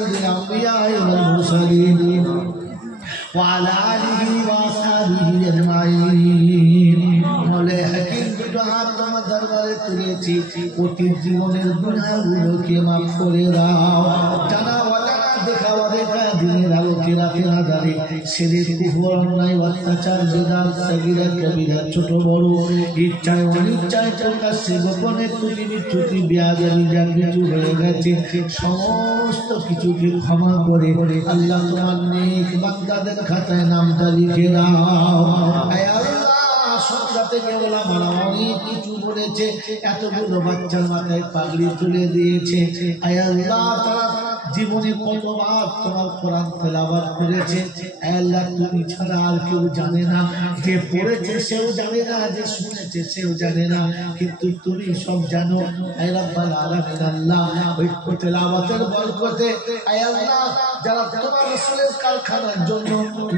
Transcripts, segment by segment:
সাইয়্যিদিল আম্বিয়া ওয়াল মুরসালিন ওয়া আলা আলিহি ওয়া আসহাবিহি আজমাইন। মওলাই হাকিম দুটো হাত তোমার দরবারে তুলেছি, অতীত জীবনের গুনাহগুলোকে মাফ করে দাও। জানা অজানা দেখা অদেখা দিনের আলোকে রাতের আঁধারে সেদের কুফর অন্যায় অত্যাচার জেদার সাগীরা কবিরা ছোট বড় ইচ্ছায় অনিচ্ছায় প্রকাশ্যে গোপনে ত্রুটি বিচ্যুতি বেয়াদবি যা কিছু হয়ে গেছে সমস্ত কিছুকে ক্ষমা করে আল্লাহ তোমার নেক বান্দাদের খাতায় নামটা লিখে দাও। আয় আল্লাহ, সন্ধ্যা থেকে ওলামারা অনেক কিছু বলেছে, এতগুলো বাচ্চার মাথায় পাগড়ি তুলে দিয়েছে। আয় আল্লাহ, তারা জীবনে কতবার তোমার কোরআন তেলাওয়াত করেছে। আল্লাহ, তুমি ছাড়া আর কেউ জানে না, যে পড়েছে সেও জানে না, যে শুনেছে সেও জানে না, কিন্তু তুমি সব জানো। আয় রাব্বাল আলামিন, আল্লাহ ওই তেলাওয়াতের বরকতে আয় আল্লাহ যারা তোমার রাসূলের কারখানার জন্য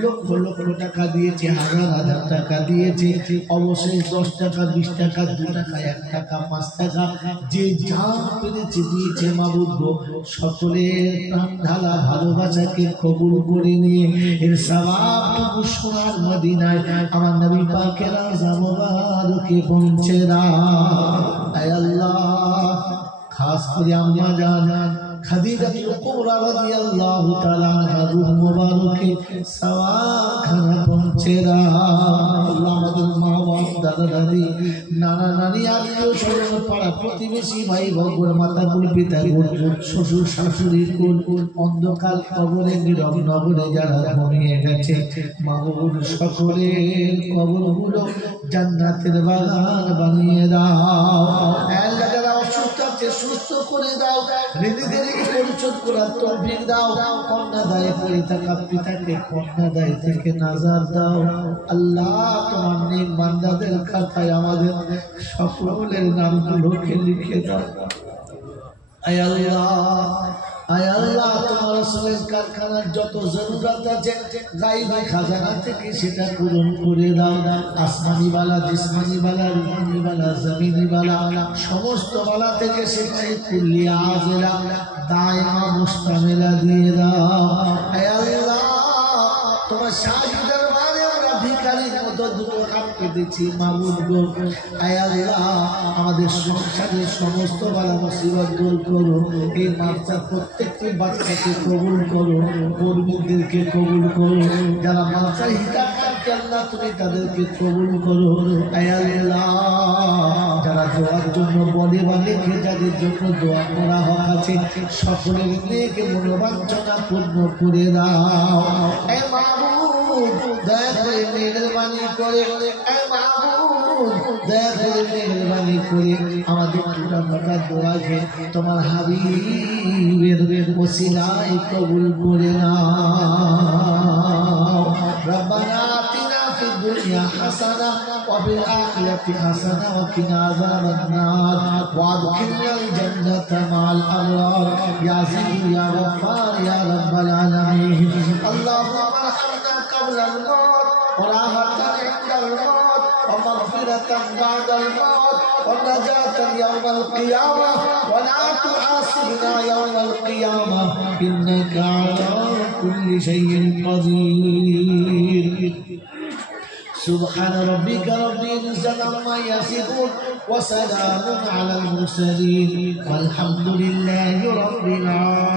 লক্ষ লক্ষ টাকা দিয়েছে, হাজার হাজার টাকা দিয়েছে, অবশ্যই 10 টাকা 20 টাকা 2 টাকা 1 টাকা 5 টাকা যে যা পেরেছে দিয়েছে। মাবুদ গো, সকলের প্রাণ ঢালা ভালোবাসাকে কবুল করে নিয়ে এর সওয়াবটুকু সোনার মদিনায় আমার নবী পাকের রওজা মুবারকে পৌঁছে দাও। আয় আল্লাহ, খাস করে আম্মা জান খাদিজাতুল কুবরা রাদিয়াল্লাহু তাআলা আনহার রূহ মুবারকে সওয়াবখানা পৌঁছে দাও। আল্লাহ, আমাদের মা বাপ দাদা দাদি নানা নানি আত্মীয় স্বজন পাড়া প্রতিবেশী ভাই ভগর মাতা কুল পিতা কুল শ্বশুর শাশুড়ি কুল অন্ধকার কবরে নীরব নগরে যারা ঘুমিয়ে গেছে, মাহবুব সকলের কবরগুলো জান্নাতের বাগান বানিয়ে দাও। আল্লাহ, যারা অসুস্থ আছে সুস্থ করে দাও, ঋণীদের পরিশোধ করার তৌফিক দাও। কন্যাদায়ে পড়ে থাকা পিতাকে কন্যাদায় থেকে নাজাত দাও। আল্লাহ, তোমার নেক বান্দাদের খাতায় আমাদের সকলের নামগুলোকে লিখে দাও। আয় আল্লাহ, আয় আল্লাহ, তোমার রাসূলের কারখানার যত জরুরত আছে গায়বী খাজানা থেকে সেটা পূরণ করে দাও। আসমানি বালা, জিসমানি বালা, রুহানি বালা, জমিনি বালা, সমস্ত বালা থেকে সেটাই কুল্লিয়া আজেলা দায়মা মুস্তামিলা দিয়ে দাও। আয় আল্লাহ, তোমার শাহী দরবারে আমরা ভিখারির মতো দুটো হাত পেতেছি। মাবুদ গো, আয় আল্লাহ, আমাদের সংসারের সমস্ত বালা মুসিবত দূর করো। এই বাচ্চা প্রত্যেকটি বাচ্চাকে কবুল করো, কর্মীদেরকে কবুল করো, যারা বাচ্চা হিসাব করছে আল্লাহ তুমি তাদেরকে কবুল করো। আয় আল্লাহ, যারা দোয়ার জন্য বলে বালিকে যাদের জন্য দোয়া করা হক আছে সকলের নেক মনোবাঞ্ছনা পূর্ণ করে দাও। এ মাবুদ, দয়া করে মেহেরবানি করে, এ মাবুদ, দয়া করে মেহেরবানি করে আমাদের টুটা দোয়াকে তোমার হাবিবের ওসিলায় কবুল করে নাও। রব্বানা আতিনা ফিদ দুনিয়া হাসানা ওয়া ফিল আখিরাতি হাসানা ওয়া কিনা আযাবান্নার ওয়া আদখিলনাল জান্নাতা মা'আল আবরার ইয়া আজিজ ইয়া গফফার ইয়া রাব্বাল আলামিন। আল্লাহুম্মা আরহামনা ক্বাবলাল মাউত ওয়া রাহমাতান ইনদাল মাউত ওয়া মাগফিরাতান বা'দাল মাউত ওয়া নাজাতান ইয়াওমাল কিয়ামাহ ওয়া লা তু'আসিবনা ইয়াওমাল কিয়ামাহ ইন্নাকা আলা কুল্লি শাইইন কাদির। سبحان ربك رب العزة عما يصفون وسلام على المرسلين والحمد لله رب العالمين.